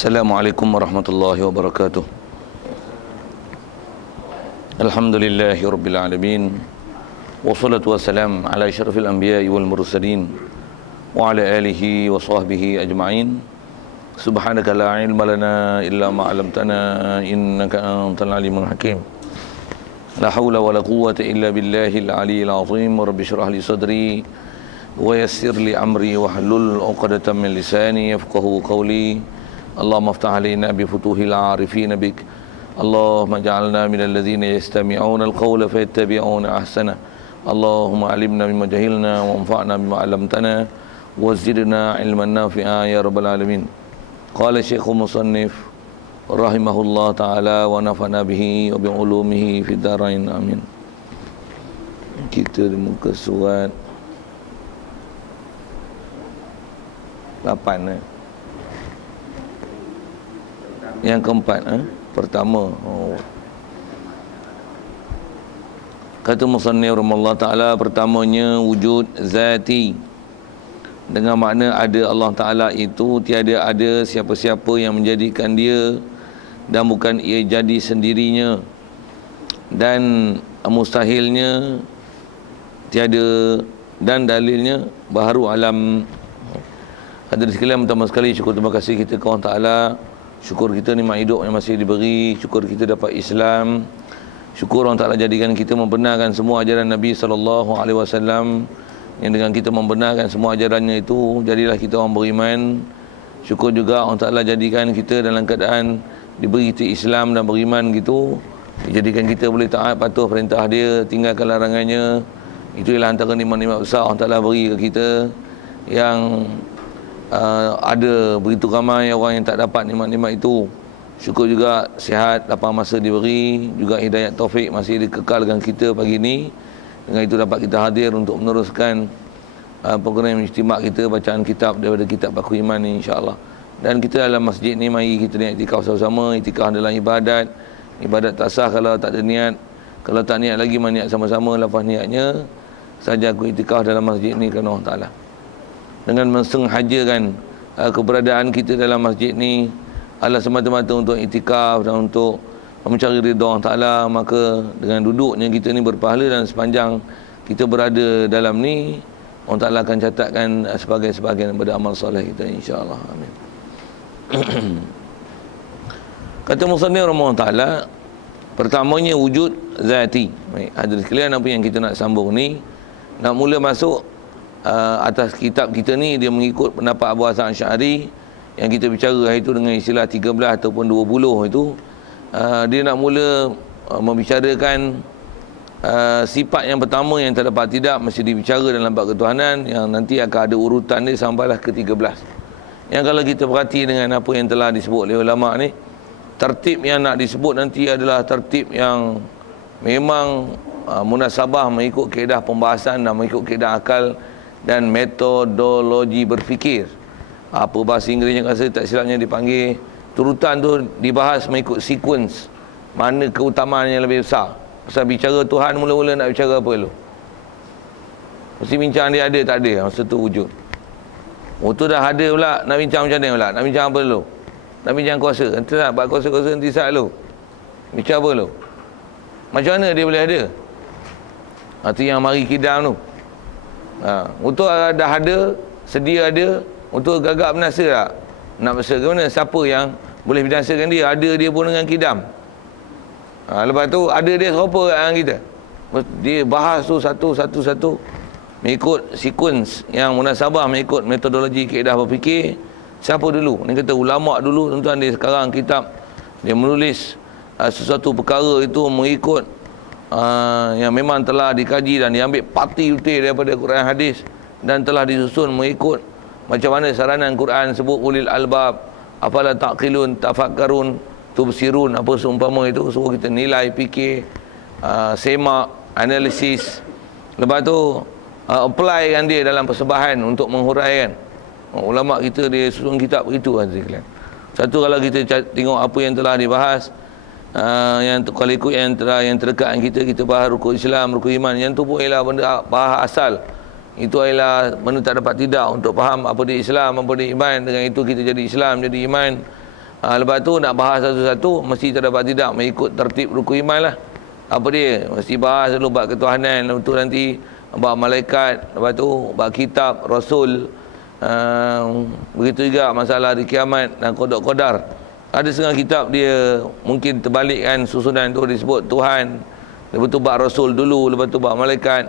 Assalamualaikum warahmatullahi wabarakatuh. Alhamdulillahi rabbil alamin. Wassalatu wassalam ala asyrafil anbiya'i wal mursalin wa ala alihi wa sahbihi ajma'in. Subhanaka la ilma lana illa ma 'allamtana innaka antal alimul hakim. La haula wa la quwwata illa billahil aliyyil azim. Rabbi shrah li sadri wa yassir li amri wahlul 'uqdatam min lisani yafqahu qawli. Allahumma aftah alaina bi futuhil 'arifin bik. Allahumma ja'alna minal ladzina yastami'una al-qawla fayattabi'una ahsana. Allahumma 'allimna mimma jahilna wa anfa'na bima 'allamtana wa zidna 'ilman nafi'a ya rabbal alamin. Qala Syekhul Musannif rahimahullah ta'ala wa nafa'na bihi wa bi 'ulumihi fid dharain amin. Kita di muka surat 8 yang keempat pertama. Kata musannif rahimahullah taala, pertamanya wujud zati, dengan makna ada Allah Taala itu tiada ada siapa-siapa yang menjadikan dia dan bukan ia jadi sendirinya, dan mustahilnya tiada, dan dalilnya baharu alam. Hadirin sekalian, pertama sekali syukur terima kasih kita kepada Allah Taala. Syukur kita nikmat hidup yang masih diberi. Syukur kita dapat Islam. Syukur Allah Ta'ala jadikan kita membenarkan semua ajaran Nabi SAW, yang dengan kita membenarkan semua ajarannya itu, jadilah kita orang beriman. Syukur juga Allah Ta'ala jadikan kita dalam keadaan diberi kita Islam dan beriman gitu. Dijadikan kita boleh taat patuh perintah dia, tinggalkan larangannya. Itu ialah antara nikmat-nikmat besar Allah Ta'ala beri ke kita, yang ada begitu ramai orang yang tak dapat nikmat-nikmat itu. Syukur juga sihat, lapang masa diberi, juga hidayat taufik masih dikekalkan kita pagi ini. Dengan itu dapat kita hadir untuk meneruskan program ijtimak kita, bacaan kitab daripada kitab Paku Iman ni, insya-Allah. Dan kita dalam masjid ni, mari kita niat iktikaf sama-sama. Iktikaf adalah ibadat. Ibadat tak sah kalau tak ada niat. Kalau tak niat lagi, mari niat sama-sama, lafaz niatnya. Saja aku iktikaf dalam masjid ni kerana Allah Ta'ala. Dengan mensenghajakan keberadaan kita dalam masjid ni adalah semata-mata untuk iktikaf dan untuk mencari ridha Allah Ta'ala, maka dengan duduknya kita ni berpahala, dan sepanjang kita berada dalam ni, Allah Ta'ala akan catatkan sebagai sebahagian daripada amal soleh kita, insya-Allah. Amin. Kata musannif rahimahullah taala, pertamanya wujud zati. Baik, hadirin sekalian, apa yang kita nak sambung ni, nak mula masuk atas kitab kita ni, dia mengikut pendapat Abu Hasan Asy'ari yang kita bicara hari itu dengan istilah 13 ataupun 20 itu. Dia nak mula membicarakan sifat yang pertama yang terdapat tidak mesti dibicara dalam bab ketuhanan, yang nanti akan ada urutan dia sampailah ke 13. Yang kalau kita perhati dengan apa yang telah disebut oleh ulama ni, tertib yang nak disebut nanti adalah tertib yang memang munasabah mengikut kaedah pembahasan dan mengikut kaedah akal dan metodologi berfikir. Apa bahasa Inggerisnya rasa tak silapnya dipanggil, turutan tu dibahas mengikut sequence, mana keutamaan yang lebih besar. Pasal bicara Tuhan, mula-mula nak bicara apa dulu? Mesti bincang dia ada tak ada, masa tu wujud. Oh tu dah ada pula, nak bincang macam mana pula? Nak bincang apa dulu? Nak bincang kuasa. Nanti nak buat kuasa-kuasa nanti saat dulu. Bincang apa dulu? Macam mana dia boleh ada? Itu yang mari kidam tu. Untuk dah ada, sedia ada, untuk gagap binasa tak? Nak binasa ke mana? Siapa yang boleh binasakan dia? Ada dia pun dengan kidam. Lepas tu ada dia serupa dengan kita. Dia bahas tu satu mengikut sequence yang munasabah, mengikut metodologi kaedah berfikir. Siapa dulu? Ni kata ulama dulu, tuan-tuan, dia sekarang kitab dia menulis sesuatu perkara itu mengikut yang memang telah dikaji dan diambil parti utir daripada Quran hadis, dan telah disusun mengikut macam mana saranan Quran sebut ulil albab, afala taqilun, tafakkarun, tubsirun, apa seumpama itu, suruh kita nilai, fikir, semak, analisis. Lepas tu apply kan dia dalam persembahan untuk menghuraikan. Ulama kita dia susun kitab begitu kan. Satu, kalau kita tengok apa yang telah dibahas, yang kalau ikut yang terdekat dengan kita bahas rukun Islam, rukun iman, yang tu pun ialah benda bahas asal. Itu adalah benda tak dapat tidak untuk faham apa dia Islam, apa dia iman. Dengan itu kita jadi Islam, jadi iman. Lepas tu nak bahas satu-satu mesti terdapat tidak mengikut tertib rukun iman lah. Apa dia? Mesti bahas dulu bab ketuhanan, lepas tu nanti bab malaikat, lepas tu bab kitab, rasul. Begitu juga masalah di kiamat dan qada-qadar. Ada setengah kitab dia mungkin terbalikkan susunan tu, disebut Tuhan, lepas tu bab rasul dulu, lepas tu bab malaikat.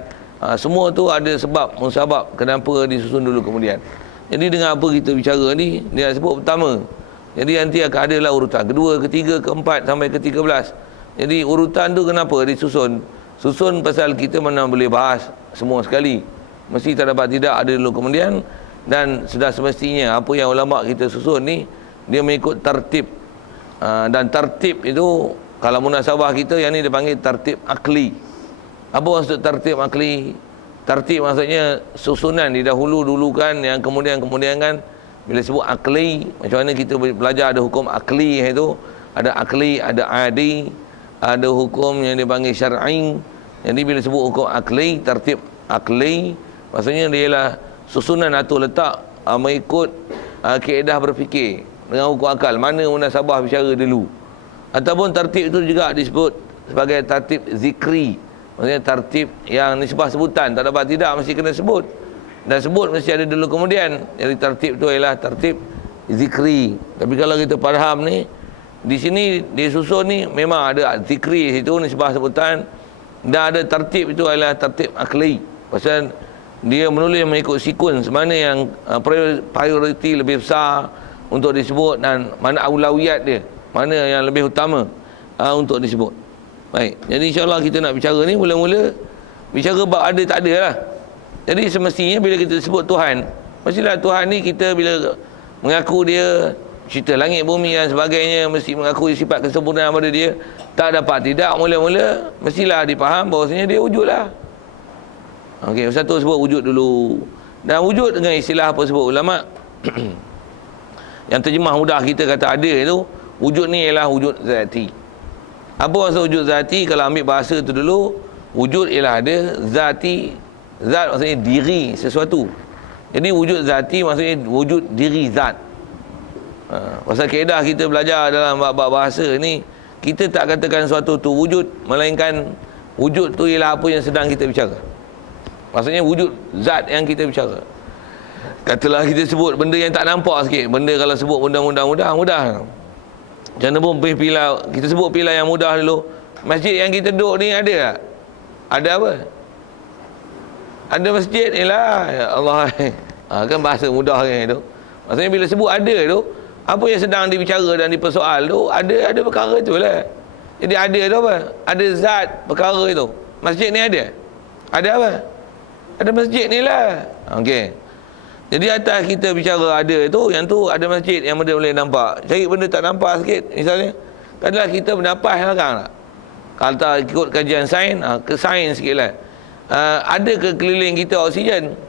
Semua tu ada sebab, musabab kenapa disusun dulu kemudian. Jadi dengan apa kita bicara ni, dia sebut pertama. Jadi nanti akan ada lah urutan kedua, ketiga, keempat sampai ke-13. Jadi urutan tu kenapa disusun? Susun pasal kita mana boleh bahas semua sekali. Mesti tak dapat tidak ada dulu kemudian. Dan sudah semestinya apa yang ulama kita susun ni dia mengikut tertib. Dan tertib itu kalau munasabah kita yang ni dipanggil tertib akli. Apa maksud tertib akli? Tertib maksudnya susunan didahulu-dulukan yang kemudian kan bila sebut akli, macam mana kita belajar ada hukum akli itu, ada akli, ada adi, ada hukum yang dipanggil syar'i. Jadi bila sebut hukum akli, tertib akli, maksudnya dia ialah susunan atau letak mengikut kaedah berfikir dengan hukum akal, mana munasabah bicara dulu. Ataupun tertib itu juga disebut sebagai tertib zikri, maksudnya tertib yang nisbah sebutan, tak dapat tidak mesti kena sebut, dan sebut mesti ada dulu kemudian. Jadi tertib itu ialah tertib zikri. Tapi kalau kita faham ni, di sini dia susun ni memang ada zikri situ, nisbah sebutan, dan ada tertib itu adalah tertib akli. Pasal dia menulis mengikut sekuen mana yang prioriti lebih besar untuk disebut dan mana aulawiyat dia, mana yang lebih utama untuk disebut. Baik, jadi insyaAllah kita nak bicara ni mula-mula bicara bab ada tak ada lah. Jadi semestinya bila kita sebut Tuhan, mestilah Tuhan ni kita bila mengaku dia cerita langit bumi dan sebagainya, mesti mengakui sifat kesempurnaan pada dia. Tak dapat tidak mula-mula mestilah dipaham bahawasanya dia wujud lah. Okey, satu sebut wujud dulu. Dan wujud dengan istilah apa sebut ulama yang terjemah mudah kita kata ada itu, wujud ni ialah wujud zati. Apa maksud wujud zati? Kalau ambil bahasa tu dulu, wujud ialah ada, zati, zat maksudnya diri sesuatu. Jadi wujud zati maksudnya wujud diri zat. Pasal kaedah kita belajar dalam bab bahasa ni, kita tak katakan sesuatu tu wujud, melainkan wujud tu ialah apa yang sedang kita bicara. Maksudnya wujud zat yang kita bicara. Katalah kita sebut benda yang tak nampak sikit. Benda kalau sebut benda mudah. Macam mana pun pilah, kita sebut pilah yang mudah dulu. Masjid yang kita duduk ni ada tak? Ada apa? Ada masjid ni lah. Ya Allah. Kan bahasa mudah kan itu. Maksudnya bila sebut ada tu, apa yang sedang dibicara dan dipersoal tu, ada perkara tu lah. Jadi ada tu apa? Ada zat perkara itu. Masjid ni ada? Ada apa? Ada masjid ni lah. Okey. Jadi atas kita bicara ada tu, yang tu ada masjid yang benda boleh nampak. Cari benda tak nampak sikit misalnya. Katalah kita bernapas sekarang tak? Kalau tak ikut kajian sains, ke sains sikit lah. Ada ke keliling kita oksigen?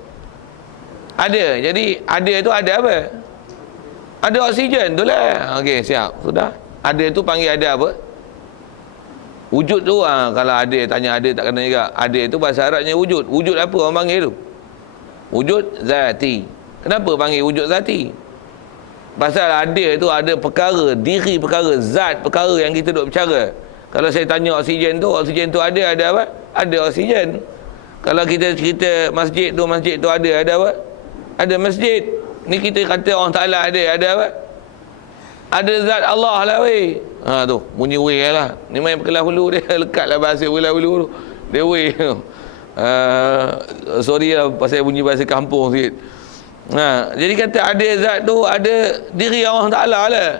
Ada. Jadi ada tu ada apa? Ada oksigen tu lah. Okey, siap. Sudah. Ada tu panggil ada apa? Wujud tu, kalau ada tanya ada tak kena juga. Ada tu bahasa Arabnya wujud. Wujud apa orang panggil tu? Wujud zati. Kenapa panggil wujud zati? Pasal ada tu ada perkara, diri perkara, zat perkara yang kita duk bicara. Kalau saya tanya oksigen tu ada apa? Ada oksigen. Kalau kita cerita masjid tu ada apa? Ada masjid. Ni kita kata orang Ta'ala ada apa? Ada zat Allah lah weh. Tu bunyi weh lah. Ni main perkelas hulu dia lekat lah bahasa perkelas hulu tu. Dia weh. Sorry lah pasal bunyi bahasa kampung sikit. Jadi kata ada zat tu, ada diri Allah Ta'ala lah.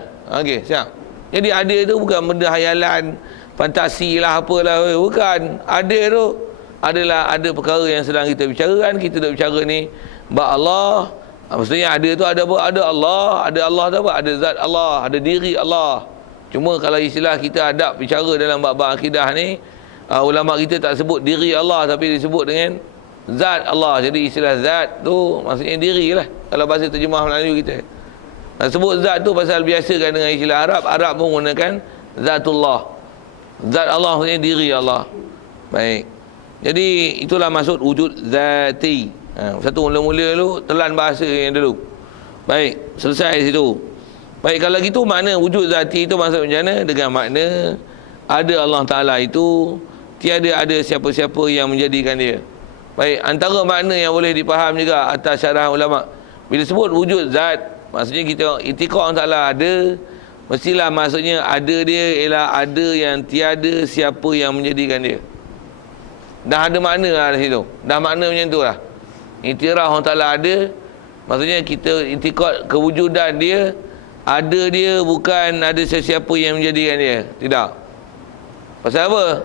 Okey, siap. Jadi ada tu bukan benda hayalan, fantasi lah apalah, bukan. Ada tu adalah ada perkara yang sedang kita bicarakan. Kita dah bicara ni bab Allah. Maksudnya ada tu ada apa? Ada Allah tu apa? Ada zat Allah, ada diri Allah. Cuma kalau istilah kita adab bicara dalam bab-bab akidah ni, ulama kita tak sebut diri Allah tapi disebut dengan zat Allah. Jadi istilah zat tu maksudnya diri lah kalau bahasa terjemah Melayu kita. Sebut zat tu pasal biasakan dengan istilah Arab pun menggunakan zatullah. Zat Allah maksudnya diri Allah. Baik. Jadi itulah maksud wujud zati. Satu mula-mula dulu telan bahasa yang dulu. Baik, selesai situ. Baik, kalau gitu makna wujud zati itu maksud macam mana? Dengan makna ada Allah Ta'ala itu, tiada ada siapa-siapa yang menjadikan dia. Baik, antara makna yang boleh dipaham juga atas syarah ulama, bila sebut wujud zat, maksudnya kita itikad Allah Ta'ala ada, mestilah maksudnya ada dia ialah ada yang tiada siapa yang menjadikan dia. Dah ada makna lah di situ. Dah makna macam tu lah. Iktiraf Allah Ta'ala ada, maksudnya kita itikad kewujudan dia, ada dia, bukan ada sesiapa yang menjadikan dia. Tidak. Pasal apa?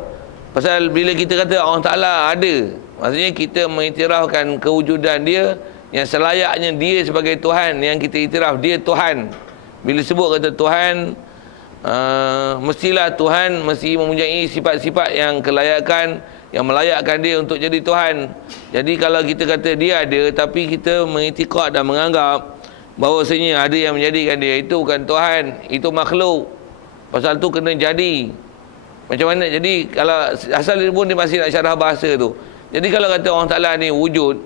Pasal bila kita kata Allah Ta'ala ada, maksudnya kita mengiktirafkan kewujudan dia, yang selayaknya dia sebagai Tuhan, yang kita iktiraf dia Tuhan. Bila sebut kata Tuhan, mestilah Tuhan mesti mempunyai sifat-sifat yang kelayakan, yang melayakkan dia untuk jadi Tuhan. Jadi kalau kita kata dia ada, tapi kita mengiktikad dan menganggap bahawasanya ada yang menjadikan dia, itu bukan Tuhan, itu makhluk. Pasal tu kena jadi. Macam mana? Jadi kalau asal dia pun dia masih nak syarah bahasa tu. Jadi kalau kata Allah Ta'ala ni wujud,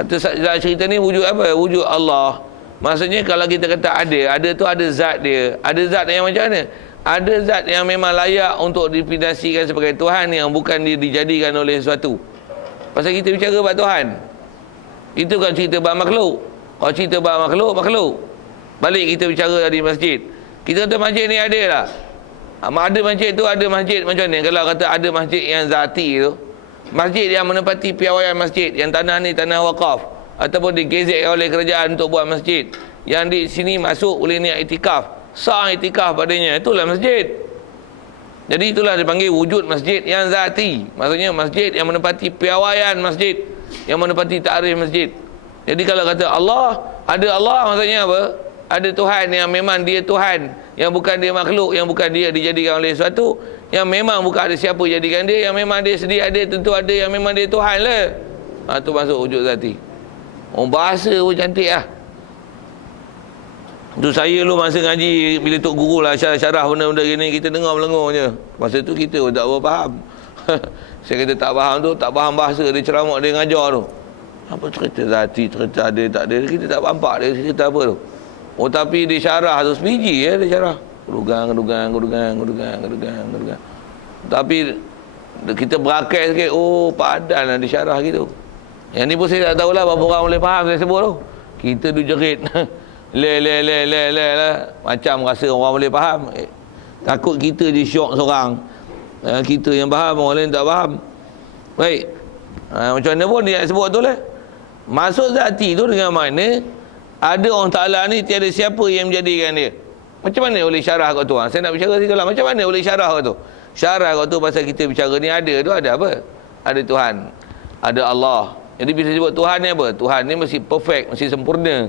kata dalam cerita ni wujud apa? Wujud Allah. Maksudnya kalau kita kata ada tu ada zat dia. Ada zat yang macam mana? Ada zat yang memang layak untuk dipindasikan sebagai Tuhan, yang bukan dia dijadikan oleh sesuatu. Pasal kita bicara bab Tuhan, itu kan cerita bab makhluk. Kalau cerita bab makhluk. Balik kita bicara di masjid. Kita kata masjid ni ada lah. Ada masjid tu, ada masjid macam ni. Kalau kata ada masjid yang zati tu, masjid yang menempati piawaian masjid, yang tanah ni tanah wakaf, ataupun digezekkan oleh kerajaan untuk buat masjid, yang di sini masuk oleh niat itikaf, sah itikaf padanya, itulah masjid. Jadi itulah dipanggil wujud masjid yang zati. Maksudnya masjid yang menempati piawaian masjid, yang menempati ta'rif masjid. Jadi kalau kata Allah, ada Allah, maksudnya apa? Ada Tuhan yang memang dia Tuhan, yang bukan dia makhluk, yang bukan dia dijadikan oleh sesuatu, yang memang bukan ada siapa jadikan dia, yang memang dia sedia ada, tentu ada, yang memang dia Tuhan lah. Tu masuk wujud zati. Bahasa pun cantik lah. Tu saya dulu masa ngaji, bila tok guru lah syarah benda-benda gini, kita dengar melengok je. Masa tu kita pun tak faham. Saya kata tak faham tu, tak faham bahasa dia ceramah, dia ngajar tu. Apa cerita zati, cerita ada tak ada, kita tak nampak dia cerita apa tu. Tapi dia syarah tu sebiji dia syarah. Gerugang. Tapi kita berakal sikit, padan lah dia syarah gitu. Yang ni pun saya tak tahulah berapa orang boleh faham saya sebut tu. Kita tu jerit. Le lah. Macam rasa orang boleh faham. Takut kita je syok seorang. Kita yang faham, orang lain tak faham. Baik. Macam mana pun dia sebut tu lah. Maksud zati tu dengan makna ada Allah Ta'ala ni, tiada siapa yang menjadikan dia. Macam mana boleh syarah kau tu? Saya nak bicara situ lah. Macam mana boleh syarah kau tu? Syarah kau tu pasal kita bicara ni ada tu, ada apa? Ada Tuhan, ada Allah. Jadi bila sebut Tuhan ni apa? Tuhan ni mesti perfect, mesti sempurna.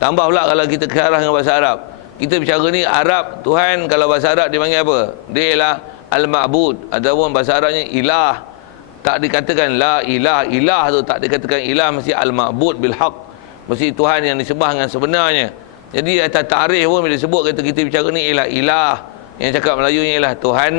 Tambah pula kalau kita syarah dengan bahasa Arab. Kita bicara ni Arab, Tuhan kalau bahasa Arab dia panggil apa? Dia ialah Al-Ma'bud, ataupun bahasa Arabnya ilah. Tak dikatakan la ilah. Ilah tu tak dikatakan ilah, mesti Al-Ma'bud bil-haq. Mesti Tuhan yang disembah dengan sebenarnya. Jadi atas ta'rif pun bila sebut kita bicara ni ialah ilah. Yang cakap Melayu ni ialah Tuhan.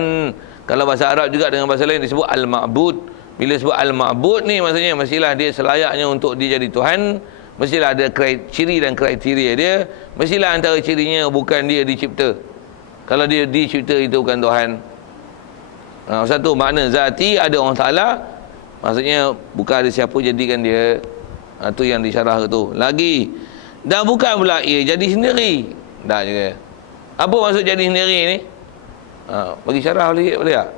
Kalau bahasa Arab juga dengan bahasa lain disebut Al-Ma'bud. Bila sebut Al-Ma'bud ni maksudnya mestilah dia selayaknya untuk dia jadi Tuhan. Mestilah ada ciri dan kriteria dia. Mestilah antara cirinya bukan dia dicipta. Kalau dia dicipta itu bukan Tuhan. Satu makna zati ada Allah Ta'ala, maksudnya bukan ada siapa jadikan dia. Itu yang disyarah tu. Lagi, dan bukan pula ia jadi sendiri. Dah juga. Apa maksud jadi sendiri ni? Bagi syarah boleh tak?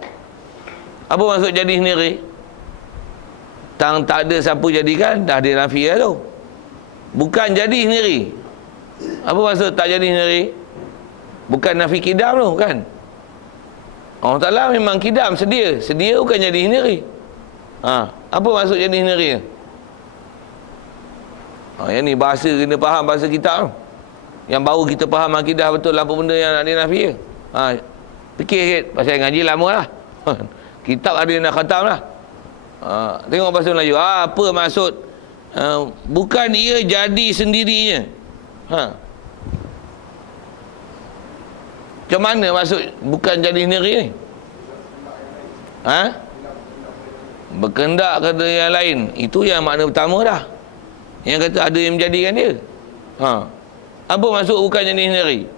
Apa maksud jadi sendiri? Tak ada siapa jadikan, dah dia nafi lah tu. Bukan jadi sendiri. Apa maksud tak jadi sendiri? Bukan nafi kidam tu, kan? Allah Ta'ala memang kidam, sedia. Sedia bukan jadi sendiri. Apa maksud jadi sendiri? Yang ni bahasa kena faham bahasa kitab tu. Yang baru kita faham akidah betul apa benda yang nak dinafi. Fikir sikit, pasal ngaji lama lah. Kitab ada yang nak khatam lah. Tengok bahasa Melayu. Apa maksud bukan ia jadi sendirinya? Macam mana maksud bukan jadi sendiri ni? Berkendak kata yang lain. Itu yang makna pertama dah. Yang kata ada yang menjadikan dia. Apa maksud bukan jadi sendiri?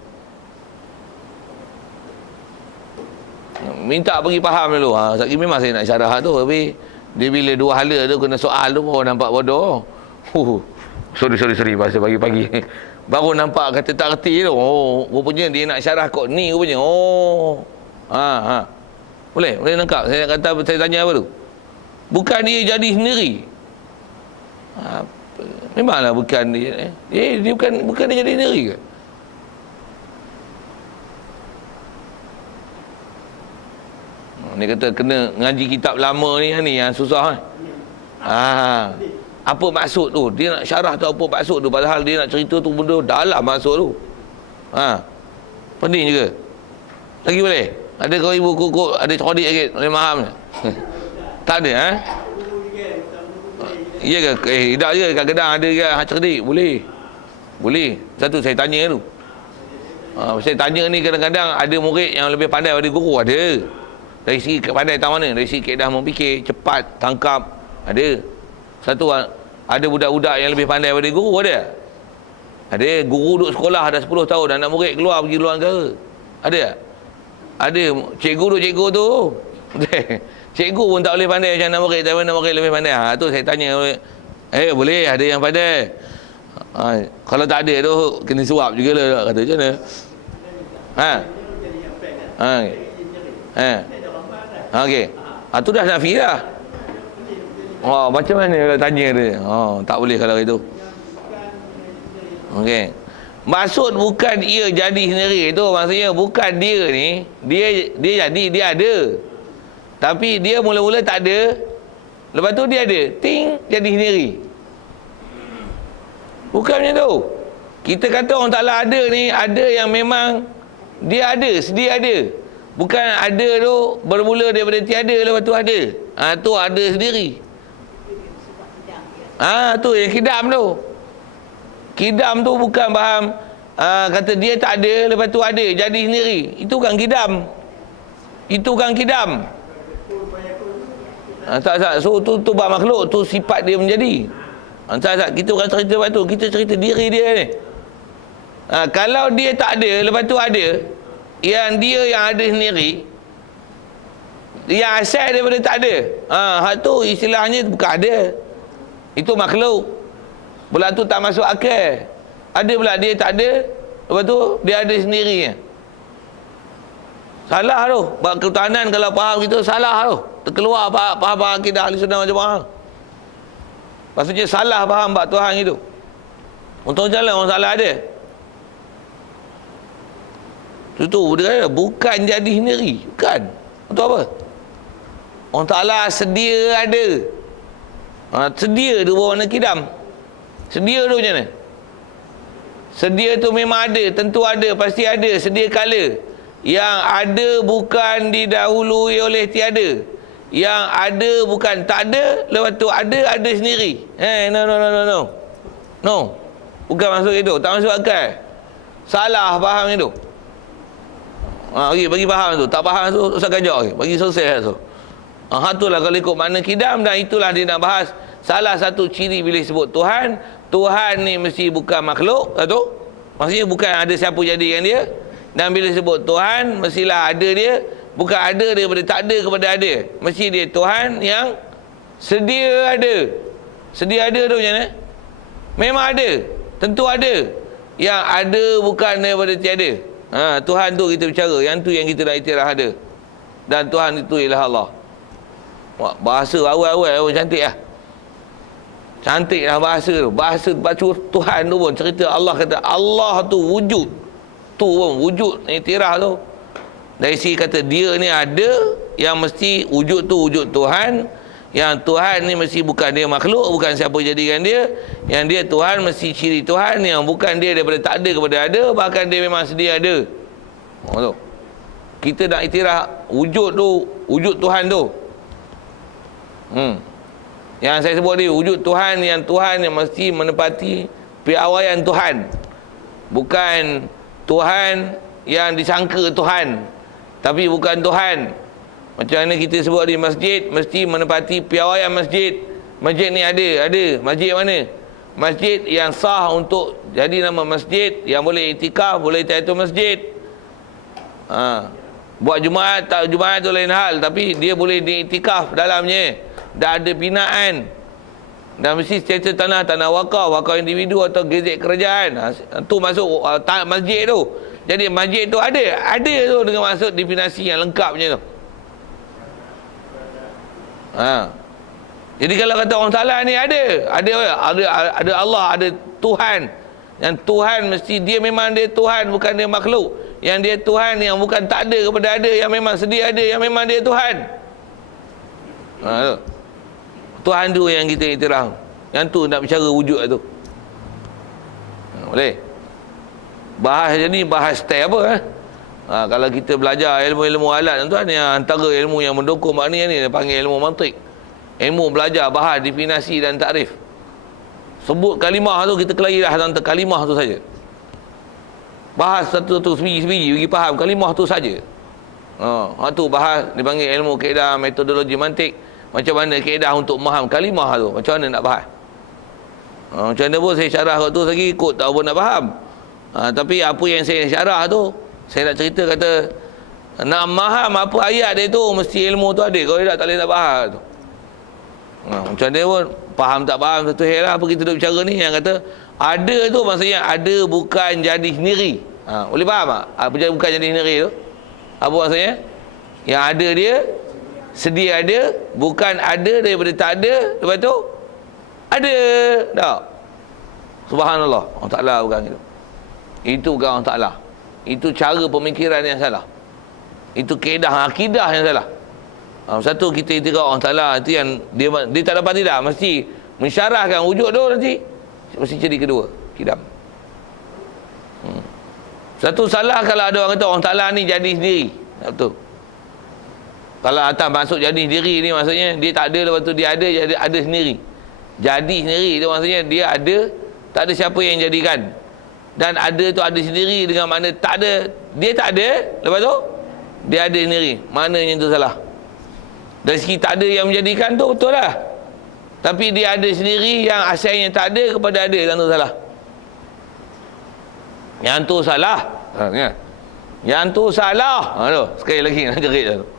minta bagi faham dulu. Sekali memang saya nak syarah tu, tapi dia bila dua hala tu kena soal tu baru nampak bodoh. Sorry bahasa pagi-pagi. Baru nampak kata tak reti tu. Oh, rupanya dia nak syarah kod ni rupanya. Oh. Boleh nangkap. Saya kata saya tanya apa tu? Bukan dia jadi sendiri. Memanglah bukan dia. Dia bukan dia jadi sendiri ke? Ni kata kena ngaji kitab lama ni yang susah kan. Apa maksud tu? Dia nak syarah tu apa maksud tu, padahal dia nak cerita tu benda dalam maksud tu. Pening juga. Lagi boleh? Ada kau ibu kukuk, ada codik sikit, boleh faham tak? Tak ada Ya ke? Tak je kat Kedah ada ke cerdik? Boleh. Satu saya tanya tu. Saya tanya ni kadang-kadang ada murid yang lebih pandai daripada guru, ada. Dari segi pandai tak mana? Dari segi keedah memfikir, cepat, tangkap, ada. Satu, ada budak-budak yang lebih pandai daripada guru, ada. Ada guru duduk sekolah dah 10 tahun, anak murid keluar pergi luar negara. Ada. Ada cikgu tu. Cikgu pun tak boleh pandai macam anak murid, tapi anak murid lebih pandai. Tu saya tanya, boleh ada yang pandai. Kalau tak ada tu kena suap jugalah, kata macam mana? Okey. Tu dah nafi dah. Macam mana kalau tanya dia? Tak boleh kalau itu. Okey. Maksud bukan ia jadi sendiri tu, maksudnya bukan dia ni, dia jadi, dia ada. Tapi dia mula-mula tak ada. Lepas tu dia ada, jadi sendiri. Bukan macam tu. Kita kata orang Ta'ala ada ni, ada yang memang dia ada, sedia ada. Bukan ada tu bermula daripada tiada, lepas tu ada. Tu ada sendiri. Tu yang kidam tu. Kidam tu bukan faham kata dia tak ada, lepas tu ada, jadi sendiri. Itu kan kidam. Tak. So tu bab makhluk, tu sifat dia menjadi. Tak. Kita orang cerita lepas tu, kita cerita diri dia ni. Kalau dia tak ada, lepas tu ada, yang dia yang ada sendiri, yang asal daripada tak ada, hak tu istilahnya bukan ada. Itu makhluk. Pula tu tak masuk akal. Ada pula dia tak ada, lepas tu dia ada sendiri. Salah tu. Bab ketahanan kalau faham kita salah tu. Terkeluar faham akidah ahli sunnah wal jamaah. Maksudnya salah faham bab Tuhan itu. Untuk jalan orang salah ada. Itu dia kata bukan jadi sendiri. Bukan. Untuk apa? Allah Ta'ala sedia ada. Sedia tu berwarna kidam. Sedia tu macam mana? Sedia tu memang ada, tentu ada, pasti ada, sedia kala. Yang ada bukan didahului oleh tiada. Yang ada bukan tak ada, lepas tu ada sendiri. No. Bukan masuk itu, tak masuk akal. Salah faham itu. Bagi faham tu. Tak faham tu usah kajak. Bagi selesai tu. Itulah kalau ikut makna kidam, dan itulah dia nak bahas. Salah satu ciri bila sebut Tuhan, Tuhan ni mesti bukan makhluk. Satu, maksudnya bukan ada siapa jadikan dia. Dan bila sebut Tuhan, mestilah ada dia. Bukan ada daripada tak ada kepada ada. Mesti dia Tuhan yang sedia ada. Sedia ada tu macam mana? Memang ada, tentu ada. Yang ada bukan daripada tiada. Tuhan tu kita bicara, yang tu yang kita dah iktiraf ada. Dan Tuhan itu ialah Allah. Bahasa awal-awal cantik lah. Cantik lah bahasa tu. Bahasa baca Tuhan tu pun cerita Allah, kata Allah tu wujud. Tu pun wujud iktiraf tu. Dari segi kata dia ni ada, yang mesti wujud tu wujud Tuhan. Yang Tuhan ni mesti bukan dia makhluk, bukan siapa jadikan dia. Yang dia Tuhan mesti ciri Tuhan yang bukan dia daripada tak ada kepada ada, bahkan dia memang sedia ada. Tu. Kita nak iktiraf wujud tu, wujud Tuhan tu. Yang saya sebut ni wujud Tuhan, yang Tuhan yang mesti menepati piawaian Tuhan. Bukan Tuhan yang disangka Tuhan, tapi bukan Tuhan. Macam mana kita sebut di masjid, mesti menepati piawaian masjid. Masjid ni ada. Masjid mana? Masjid yang sah untuk jadi nama masjid, yang boleh iktikaf, boleh tahiyatul masjid. Buat Jumaat, tak Jumaat tu lain hal. Tapi dia boleh diiktikaf dalamnya. Dah ada binaan. Dan mesti setiap tanah wakaf individu atau gezet kerajaan. Tu masuk masjid tu. Jadi masjid tu ada tu dengan maksud definisi yang lengkapnya tu. Jadi kalau kata orang salah ni ada Allah, ada Tuhan. Yang Tuhan mesti dia memang dia Tuhan, bukan dia makhluk. Yang dia Tuhan yang bukan tak ada kepada ada, yang memang sedia ada, yang memang dia Tuhan. Tu. Tuhan tu yang kita iktiraf. Yang tu nak bicara wujud tu. Boleh? Bahas ni bahas style apa kalau kita belajar ilmu-ilmu alat tuan, yang antara ilmu yang mendukung makna ni dia panggil ilmu mantik. Ilmu belajar bahas definisi dan takrif. Sebut kalimah tu kita kelahi dah tentang kalimah tu saja. Bahas satu sebiji-sebiji bagi faham kalimah tu saja. Tu bahas dipanggil ilmu kaedah metodologi mantik. Macam mana kaedah untuk memaham kalimah tu, macam mana nak bahas. Macam mana pun saya syarah kat tu lagi ikut tak pun nak faham. Tapi apa yang saya syarah tu, saya nak cerita kata nak faham apa ayat dia tu mesti ilmu tu ada. Kalau tak boleh nak bahas tu. Macam mana pun faham tak faham satu hal lah. Apa kita duk bicara ni yang kata ada tu maksudnya ada bukan jadi sendiri. Boleh faham tak? Apa bukan jadi sendiri tu? Apa maksudnya? Yang ada dia sedia ada, bukan ada daripada tak ada, lepas tu ada. Tak? Subhanallah. Allah Ta'ala bukan itu. Itu bukan Allah Ta'ala. Itu cara pemikiran yang salah. Itu kaedah akidah yang salah. Satu kita iktiraf Allah Ta'ala itu yang dia tak dapat tidak, mesti mensyarahkan wujud tu nanti mesti jadi kedua kidam. Satu salah kalau ada orang kata Allah Ta'ala ni jadi sendiri. Betul. Kalau atas masuk jadi sendiri ni maksudnya dia tak ada, lepas tu dia ada sendiri. Jadi sendiri tu maksudnya dia ada, tak ada siapa yang jadikan. Dan ada tu ada sendiri dengan makna tak ada, dia tak ada, lepas tu dia ada sendiri. Maknanya tu salah. Dari segi tak ada yang menjadikan tu betul lah. Tapi dia ada sendiri yang asalnya tak ada kepada ada, yang tu salah. Yang tu salah. Yang tu salah. Sekali lagi nak jerit tu.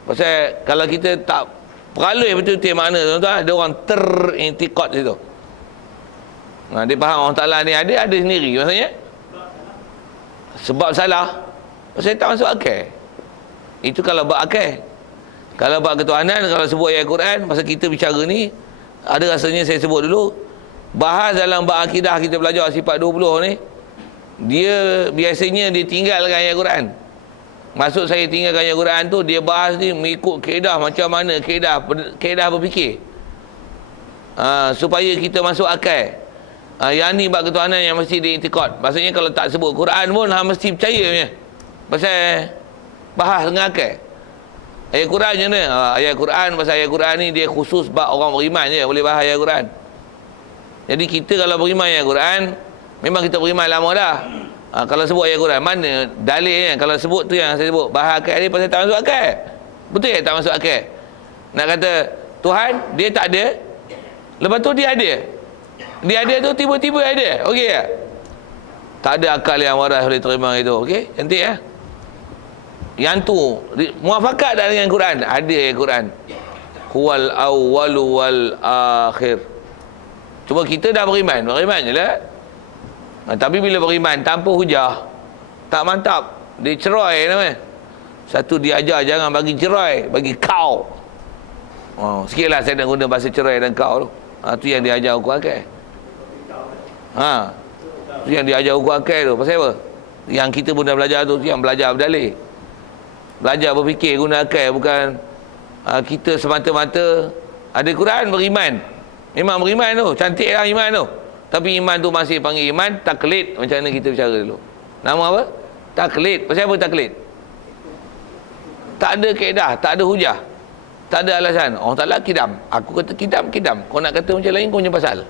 Pasal kalau kita tak peralui betul-betul makna tuan-tuan, ada orang terintikad situ. Dia faham Allah Ta'ala ni ada sendiri. Maksudnya sebab salah, pasal tak masuk akal. Itu kalau bab akal. Kalau bab ketuhanan, kalau sebut ayat Quran, pasal kita bicara ni ada rasanya saya sebut dulu, bahas dalam bab akidah kita belajar sifat 20 ni, dia biasanya dia tinggalkan ayat Quran. Maksud saya tinggalkan ayat Quran tu, dia bahas ni mengikut kaedah macam mana, kaedah berfikir. Supaya kita masuk akal. Yang ni bab ketuhanan yang mesti diiktikad. Maksudnya kalau tak sebut Quran pun mesti percaya punya. Pasal bahas dengan akal. Ayat Quran je ni. Ayat Quran, pasal ayat Quran ni dia khusus bab orang beriman je boleh bahas ayat Quran. Jadi kita kalau beriman ayat Quran, memang kita beriman lama dah. Kalau sebut ayat Quran, mana dalilnya? Kalau sebut tu yang saya sebut, bahas akal ni pasal tak masuk akal. Betul ya tak masuk akal? Nak kata Tuhan, dia tak ada, lepas tu dia ada. Dia ada tu tiba-tiba ada. Okey tak? Tak ada akal yang waras boleh terima itu. Okey? Cantik ya? Yang tu muafakat tak dengan Quran? Ada ayat Quran. Huwal awwalu wal akhir. Cuma kita dah beriman je lah. Tapi bila beriman tanpa hujah, tak mantap, dia cerai namanya. Satu dia ajar jangan bagi cerai, bagi kau. Sikitlah saya nak guna bahasa cerai dan kau tu. Tu yang dia ajar hukum akal. Tu yang dia ajar hukum akal tu. Pasal apa? Yang kita pun dah belajar tu, yang belajar berdalil. Belajar berfikir guna akal, bukan kita semata-mata ada Quran beriman. Memang beriman tu, cantiklah iman tu. Tapi iman tu masih panggil iman taklid. Macam mana kita bicara dulu? Nama apa? Taklid. Pasal apa taklid? Tak ada kaedah, tak ada hujah, tak ada alasan. Allah Ta'ala kidam. Aku kata kidam. Kau nak kata macam lain, kau punya pasal.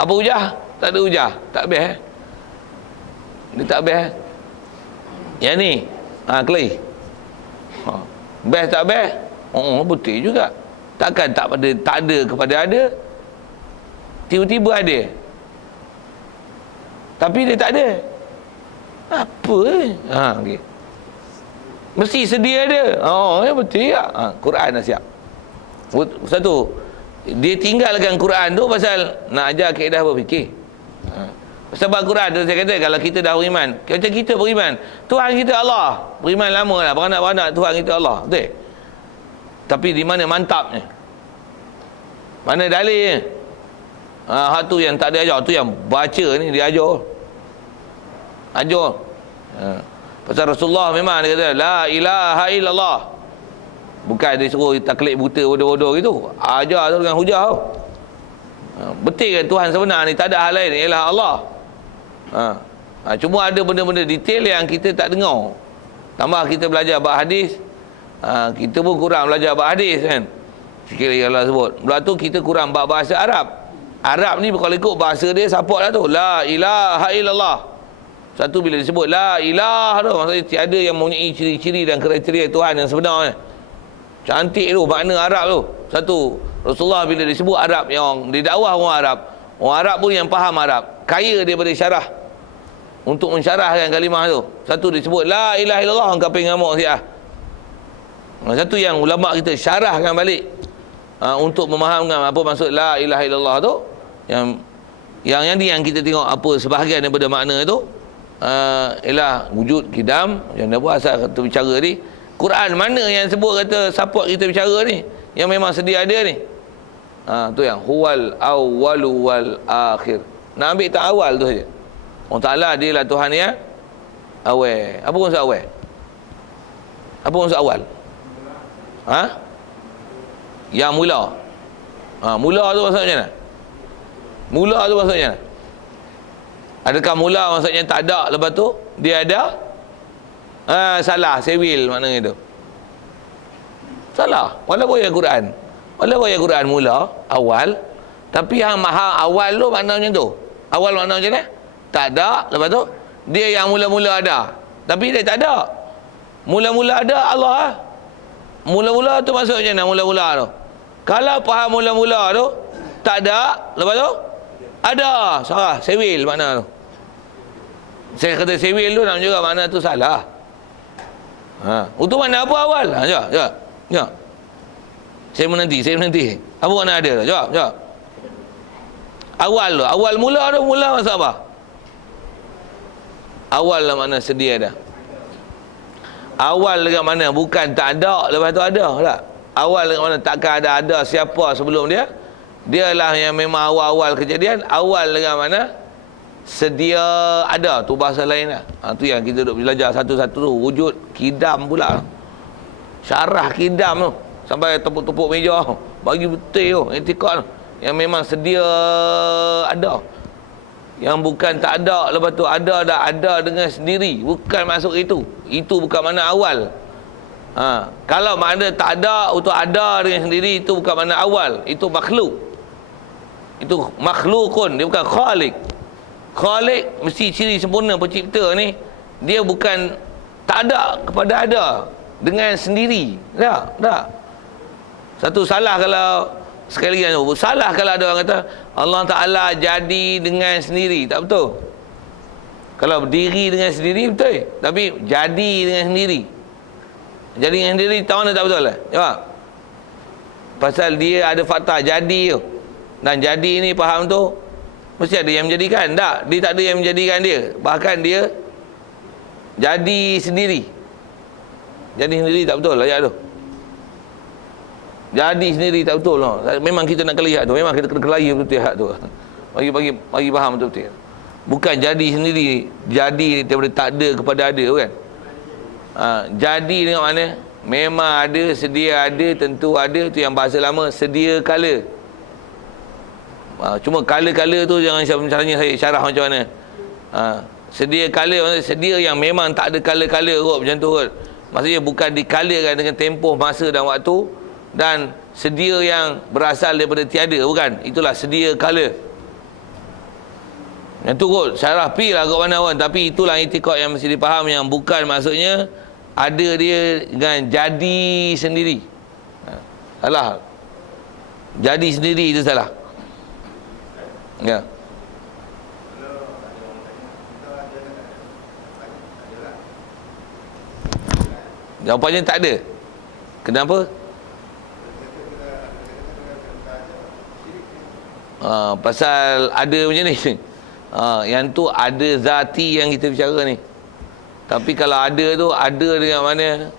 Apa hujah? Tak ada hujah. Tak best Dia tak best yang ni kelai. Best tak best? Betul juga. Takkan tak ada kepada ada, tiba-tiba ada, tapi dia tak ada. Apa okay. Mesti sedia dia. Oh, ya betul ya. Quran dah siap. Satu, dia tinggalkan Quran tu pasal nak ajar kaedah berfikir. Sebab Quran tu saya kata, kalau kita dah beriman, macam kita beriman, Tuhan kita Allah. Beriman lama lah, beranak-beranak Tuhan kita Allah. Betul? Tapi di mana mantapnya? Mana dalilnya? Hak tu yang tak dia ajar, tu yang baca ni dia ajar. Ajar. Pasal Rasulullah memang dia kata la ilaha illallah. Bukan dia suruh taklid buta bodoh-bodoh gitu. Ajar tu dengan hujah tu. Betul kan Tuhan sebenar ni tak ada hal lain ialah Allah. Cuma ada benda-benda detail yang kita tak dengar. Tambah kita belajar bab hadis, kita pun kurang belajar bab hadis kan. Sikit lagi Allah sebut. Sebab tu kita kurang bab bahasa Arab. Arab ni kalau ikut bahasa dia support lah tu. La ilaha illallah. Satu bila disebut la ilaha tu, maksudnya tiada yang mempunyai ciri-ciri dan kriteria Tuhan yang sebenar. Cantik tu makna Arab tu. Satu, Rasulullah bila disebut Arab, yang didakwah orang Arab pun yang faham Arab, kaya daripada syarah untuk mensyarahkan kalimah tu. Satu disebut la ilaha illallah, orang kaping ngamuk siah. Satu yang ulama kita syarahkan balik untuk memahamkan apa maksud la ilaha illallah tu. Yang kita tengok apa sebahagian daripada makna tu ialah wujud kidam yang dah asal kata bicara ni. Quran mana yang sebut kata support kita bicara ni, yang memang sedia ada ni? Tu yang huwal awwalu wal akhir. Nak ambil tak awal tu saja. Allah Ta'ala dia lah Tuhan yang awal. Apa maksud awal? Apa maksud awal? Yang mula. Mula tu maksudnya mana? Mula tu maksudnya mana? Adakah mula maksudnya tak ada, lepas tu dia ada? Salah, sewil maknanya tu. Salah. Walaupun yang Quran mula, awal, tapi yang maha awal tu maknanya tu. Awal maknanya macam mana? Tak ada, lepas tu dia yang mula-mula ada. Tapi dia tak ada. Mula-mula ada Allah. Mula-mula tu maksudnya mana mula-mula tu? Kalau faham mula-mula tu tak ada, lepas tu ada. Salah, sewil makna tu. Saya kata sewil tu nak juga makna tu salah. Untuk mana apa awal? Jawab. Saya menanti. Apa makna ada? Jawab. Awal tu, awal mula tu, mula maksud apa? Awal lah makna sedia dah. Awal dekat mana? Bukan tak ada, lepas tu ada tak? Awal dekat mana? Takkan ada siapa sebelum dia. Dialah yang memang awal-awal kejadian. Awal dekat mana? Sedia ada. Tu bahasa lain lah. Tu yang kita duduk belajar satu-satu tu. Wujud kidam pula. Syarah kidam tu. Sampai tepuk-tepuk meja. Bagi betul tu. Etikad tu. Yang memang sedia ada. Yang bukan tak ada, lepas tu ada dah ada dengan sendiri. Bukan masuk itu. Itu bukan makna awal. Kalau makna tak ada untuk ada dengan sendiri, itu bukan makna awal. Itu makhluk. Itu makhlukun, dia bukan khalik. Khalik mesti ciri sempurna pencipta ni. Dia bukan tak ada kepada ada dengan sendiri. Tak. Satu salah kalau sekali lagi salah kalau ada orang kata Allah Ta'ala jadi dengan sendiri. Tak betul. Kalau berdiri dengan sendiri betul, tapi jadi dengan sendiri. Jadi dengan sendiri tahu mana tak betul lah? Jawab. Pasal dia ada fakta jadi tu. Dan jadi ni faham tu mesti ada yang menjadikan. Tak, dia tak ada yang menjadikan dia. Bahkan dia jadi sendiri. Jadi sendiri tak betul ayat tu. Jadi sendiri tak betul lah. Memang kita nak kelihat tu. Memang kita kena kelahi betul hak tu. Bagi faham betul-betul. Bukan jadi sendiri. Jadi daripada tak ada kepada ada kan. Jadi dengan mana? Memang ada, sedia ada, tentu ada. Tu yang bahasa lama, sedia kala. Cuma kala-kala tu jangan caranya saya syarah macam mana. Sedia kala maksudnya sedia yang memang tak ada kala-kala kot, macam tu kot. Maksudnya bukan dikalakan dengan tempoh masa dan waktu, dan sedia yang berasal daripada tiada, bukan. Itulah sedia kala. Yang tu kot syarah pi lah kot mana pun. Tapi itulah itikad yang mesti dipaham, yang bukan maksudnya ada dia dengan jadi sendiri. Salah. Jadi sendiri itu salah. Ya. Jawapannya tak ada. Kenapa? Pasal ada macam ni. Yang tu ada zati yang kita bicara ni. Tapi kalau ada tu, ada dengan mana?